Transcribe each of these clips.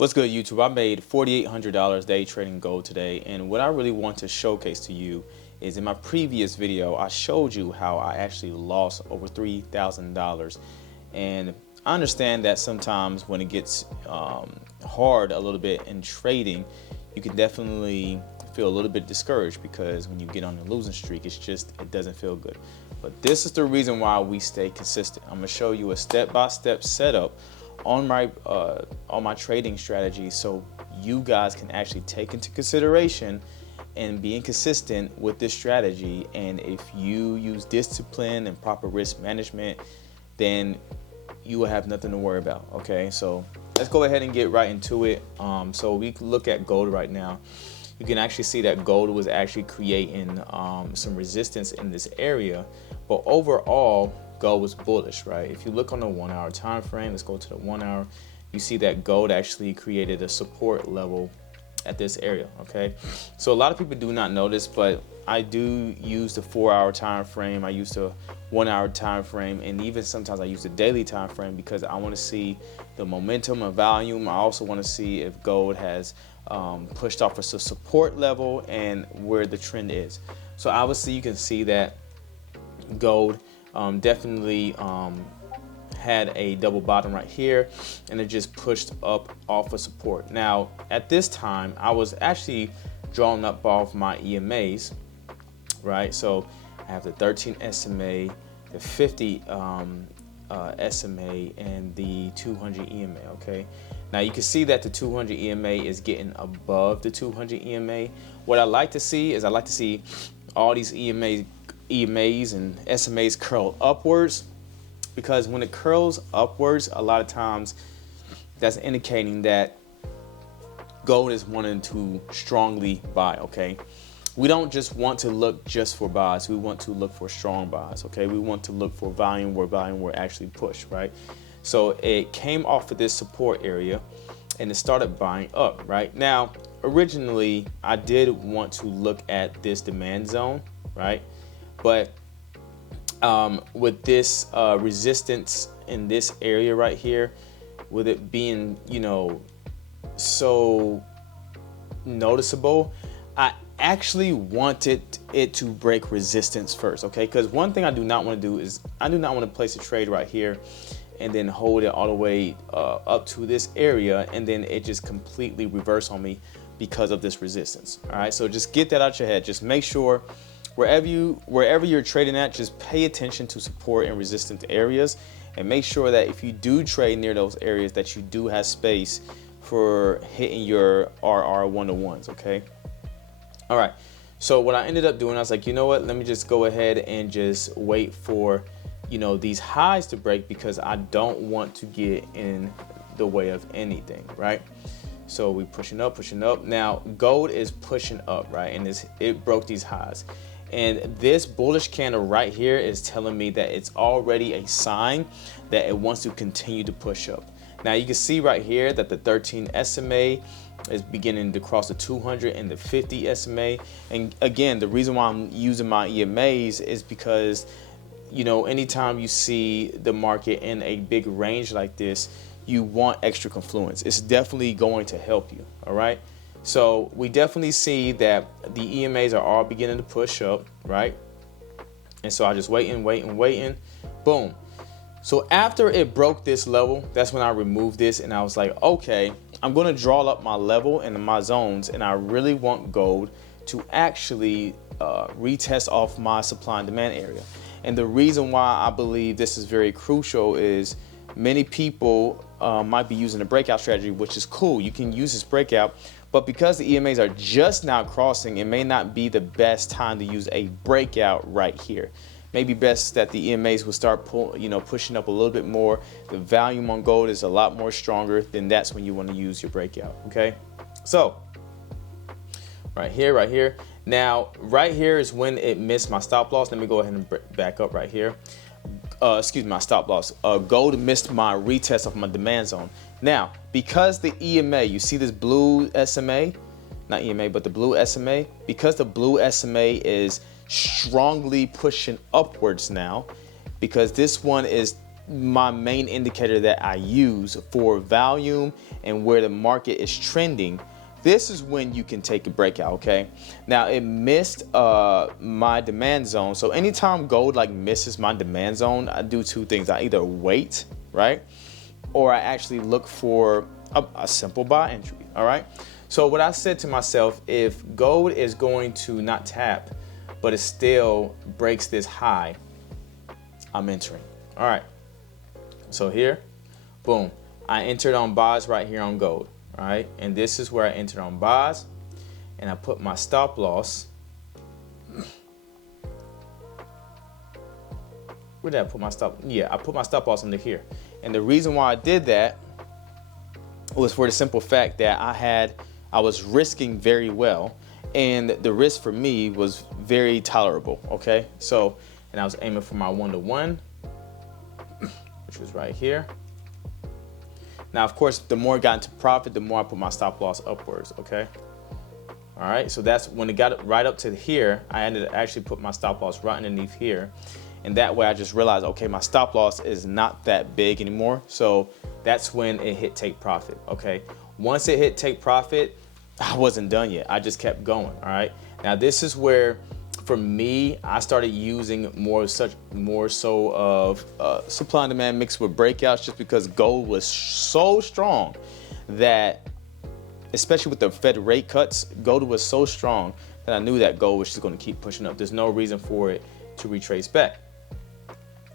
What's good, YouTube? I made $4,800 day trading gold today, and what I really want to showcase to you is in my previous video, I showed you how I actually lost over $3,000. And I understand that sometimes when it gets hard a little bit in trading, you can definitely feel a little bit discouraged because when you get on a losing streak, it doesn't feel good. But this is the reason why we stay consistent. I'm gonna show you a step-by-step setup on my trading strategy so you guys can actually take into consideration and being consistent with this strategy. And if you use discipline and proper risk management, then you will have nothing to worry about. Okay, so let's go ahead and get right into it. So we can look at gold right now. You can actually see that gold was actually creating some resistance in this area, but overall gold was bullish, right? If you look on the 1 hour time frame, let's go to the 1 hour, you see that gold actually created a support level at this area. Okay, so a lot of people do not know this, but I do use the 4 hour time frame, I use the 1 hour time frame, and even sometimes I use the daily time frame because I want to see the momentum and volume. I also want to see if gold has pushed off a support level and where the trend is. So obviously you can see that gold definitely had a double bottom right here, and it just pushed up off of support. Now at this time I was actually drawn up off my EMAs, right? So I have the 13 SMA, the 50 SMA, and the 200 EMA. Okay, now you can see that the 200 EMA is getting above the 200 EMA. What I like to see is all these EMAs and SMAs curl upwards, because when it curls upwards, a lot of times that's indicating that gold is wanting to strongly buy. Okay, we don't just want to look just for buys, we want to look for strong buys. Okay, we want to look for volume where volume will actually push, right? So it came off of this support area and it started buying up. Right now, originally I did want to look at this demand zone, right? But with this resistance in this area right here, with it being, so noticeable, I actually wanted it to break resistance first. Okay, because one thing I do not want to do is I do not want to place a trade right here and then hold it all the way up to this area and then it just completely reverse on me because of this resistance. All right, so just get that out your head. Just make sure wherever you're trading at, just pay attention to support and resistance areas, and make sure that if you do trade near those areas that you do have space for hitting your RR one-to-ones. Okay, all right, so what I ended up doing, I was like, you know what, let me just go ahead and just wait for these highs to break, because I don't want to get in the way of anything, right? So we pushing up. Now gold is pushing up, right? And it broke these highs. And this bullish candle right here is telling me that it's already a sign that it wants to continue to push up. Now you can see right here that the 13 SMA is beginning to cross the 200 and the 50 SMA. And again, the reason why I'm using my EMAs is because, anytime you see the market in a big range like this, you want extra confluence. It's definitely going to help you, all right? So we definitely see that the EMAs are all beginning to push up, right? And so I just waiting. Boom. So after it broke this level, that's when I removed this, and I was like, okay, I'm going to draw up my level and my zones, and I really want gold to actually retest off my supply and demand area. And the reason why I believe this is very crucial is many people might be using a breakout strategy, which is cool. You can use this breakout, but because the EMAs are just now crossing, it may not be the best time to use a breakout right here. Maybe best that the EMAs will start pushing up a little bit more. The volume on gold is a lot more stronger. Then that's when you want to use your breakout. Okay, so right here. Now right here is when it missed my stop loss. Let me go ahead and back up right here. My stop loss. Gold missed my retest of my demand zone. Now, because the EMA, you see this blue SMA, not EMA, but the blue SMA, because the blue SMA is strongly pushing upwards now, because this one is my main indicator that I use for volume and where the market is trending, this is when you can take a breakout, okay? Now, it missed my demand zone. So anytime gold like misses my demand zone, I do two things. I either wait, right? Or I actually look for a simple buy entry, all right? So what I said to myself, if gold is going to not tap, but it still breaks this high, I'm entering, all right? So here, boom, I entered on buys right here on gold, all right? And this is where I entered on buys, and I put my stop loss. Where did I put my stop? Yeah, I put my stop loss under here. And the reason why I did that was for the simple fact that I was risking very well, and the risk for me was very tolerable, okay? So, and I was aiming for my 1-to-1, which was right here. Now, of course, the more it got into profit, the more I put my stop loss upwards, okay? All right, so that's when it got right up to here, I ended up actually put my stop loss right underneath here. And that way I just realized, okay, my stop loss is not that big anymore. So that's when it hit take profit, okay? Once it hit take profit, I wasn't done yet. I just kept going, all right? Now this is where, for me, I started using more so of supply and demand mixed with breakouts, just because gold was so strong that, especially with the Fed rate cuts, gold was so strong that I knew that gold was just going to keep pushing up. There's no reason for it to retrace back.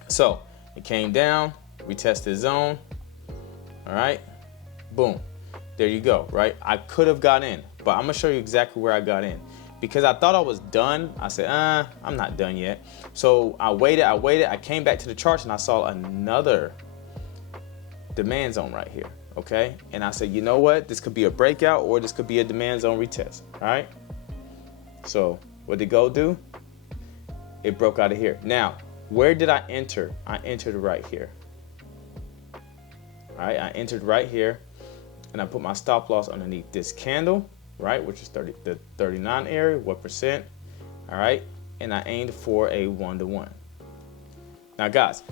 So it came down, retested zone, all right, boom, there you go, right? I could have got in, but I'm gonna show you exactly where I got in. Because I thought I was done, I said, I'm not done yet. So I waited, I came back to the charts and I saw another demand zone right here, okay? And I said, you know what? This could be a breakout or this could be a demand zone retest, all right? So what did gold do? It broke out of here. Now, where did I enter? I entered right here. All right, I entered right here and I put my stop loss underneath this candle, right, which is the 39 area, what percent, all right, and I aimed for a 1-to-1. Now, guys,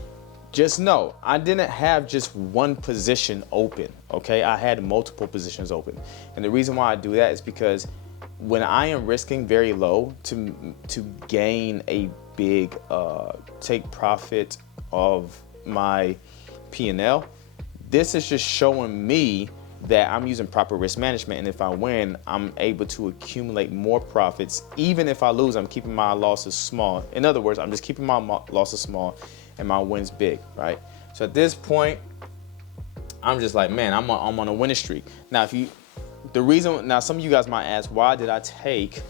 just know I didn't have just one position open, okay? I had multiple positions open, and the reason why I do that is because when I am risking very low to gain a big take profit of my P&L, this is just showing me that I'm using proper risk management, and if I win, I'm able to accumulate more profits. Even if I lose, I'm keeping my losses small. In other words, I'm just keeping my losses small and my wins big, right? So at this point, I'm just like, man, I'm on a winning streak. Now, some of you guys might ask, why did I take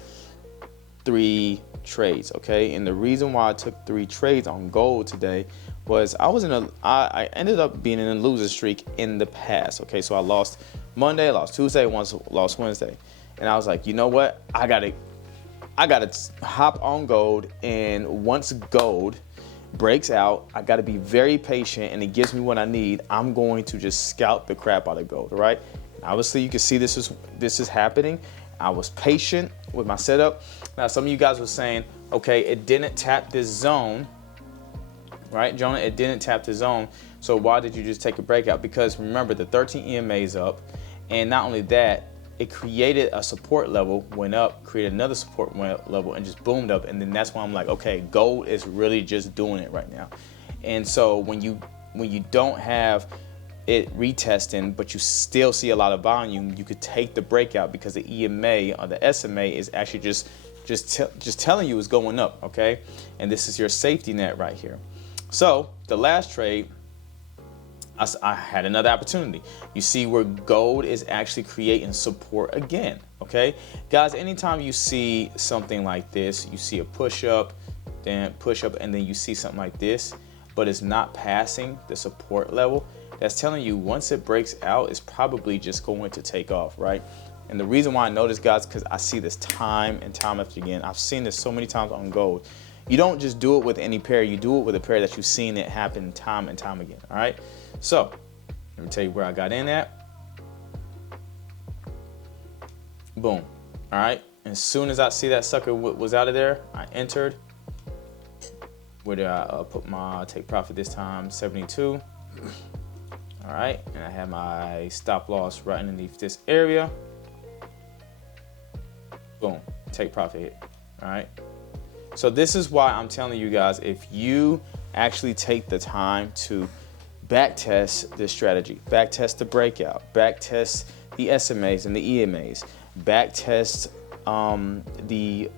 3 trades, okay? And the reason why I took 3 trades on gold today was I ended up being in a loser streak in the past, okay? So I lost Monday, lost Tuesday, lost Wednesday. And I was like, you know what? I gotta hop on gold, and once gold breaks out, I gotta be very patient, and it gives me what I need. I'm going to just scout the crap out of gold, all right? And obviously, you can see this is happening. I was patient with my setup. Now, some of you guys were saying, okay, it didn't tap this zone, right, Jonah? It didn't tap the zone, so why did you just take a breakout? Because remember, the 13 EMA is up, and not only that, it created a support level, went up, created another support level, and just boomed up. And then that's why I'm like, okay, gold is really just doing it right now. And so when you don't have it retesting, but you still see a lot of volume, you could take the breakout, because the EMA or the SMA is actually just telling you it's going up, okay? And this is your safety net right here. So the last trade, I had another opportunity. You see where gold is actually creating support again, okay? Guys, anytime you see something like this, you see a push up, then push up, and then you see something like this, but it's not passing the support level, that's telling you once it breaks out, it's probably just going to take off, right? And the reason why I know this, guys, because I see this time and time after again. I've seen this so many times on gold. You don't just do it with any pair, you do it with a pair that you've seen it happen time and time again, all right? So, let me tell you where I got in at. Boom, all right? As soon as I see that sucker was out of there, I entered. Where did I put my take profit this time? 72. All right, and I have my stop loss right underneath this area. Boom, take profit hit. All right. So this is why I'm telling you guys, if you actually take the time to back test this strategy, back test the breakout, back test the SMAs and the EMAs, back test the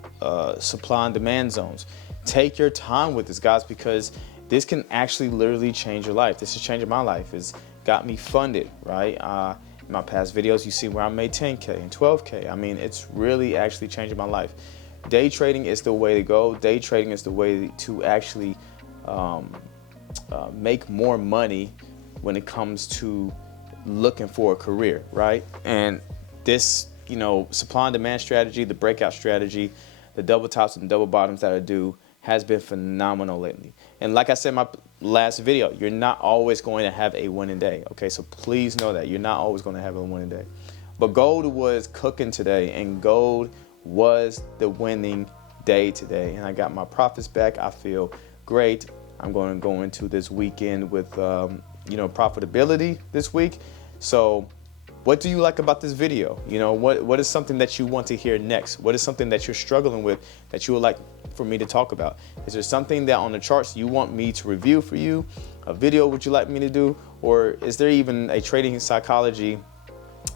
supply and demand zones. Take your time with this, guys, because this can actually literally change your life. This is changing my life. It's got me funded, right? In my past videos, you see where I made 10K and 12K. I mean, it's really actually changing my life. Day trading is the way to go. Day trading is the way to actually make more money when it comes to looking for a career, right? And this, you know, supply and demand strategy, the breakout strategy, the double tops and double bottoms that I do has been phenomenal lately. And like I said in my last video, you're not always going to have a winning day. Okay, so please know that you're not always going to have a winning day. But gold was cooking today, and gold was the winning day today, and I got my profits back. I feel great. I'm going to go into this weekend with you know, profitability this week. So what do you like about this video? You know, what is something that you want to hear next? What is something that you're struggling with that you would like for me to talk about? Is there something that on the charts you want me to review for you? A video would you like me to do? Or is there even a trading psychology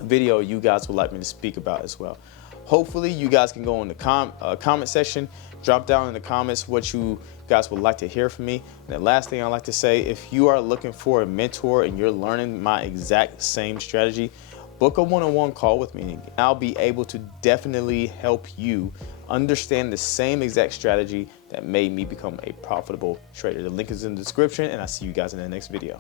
video you guys would like me to speak about as well? Hopefully you guys can go in the comment section, drop down in the comments what you guys would like to hear from me. And the last thing I'd like to say, if you are looking for a mentor and you're learning my exact same strategy, book a one-on-one call with me. I'll be able to definitely help you understand the same exact strategy that made me become a profitable trader. The link is in the description, and I'll see you guys in the next video.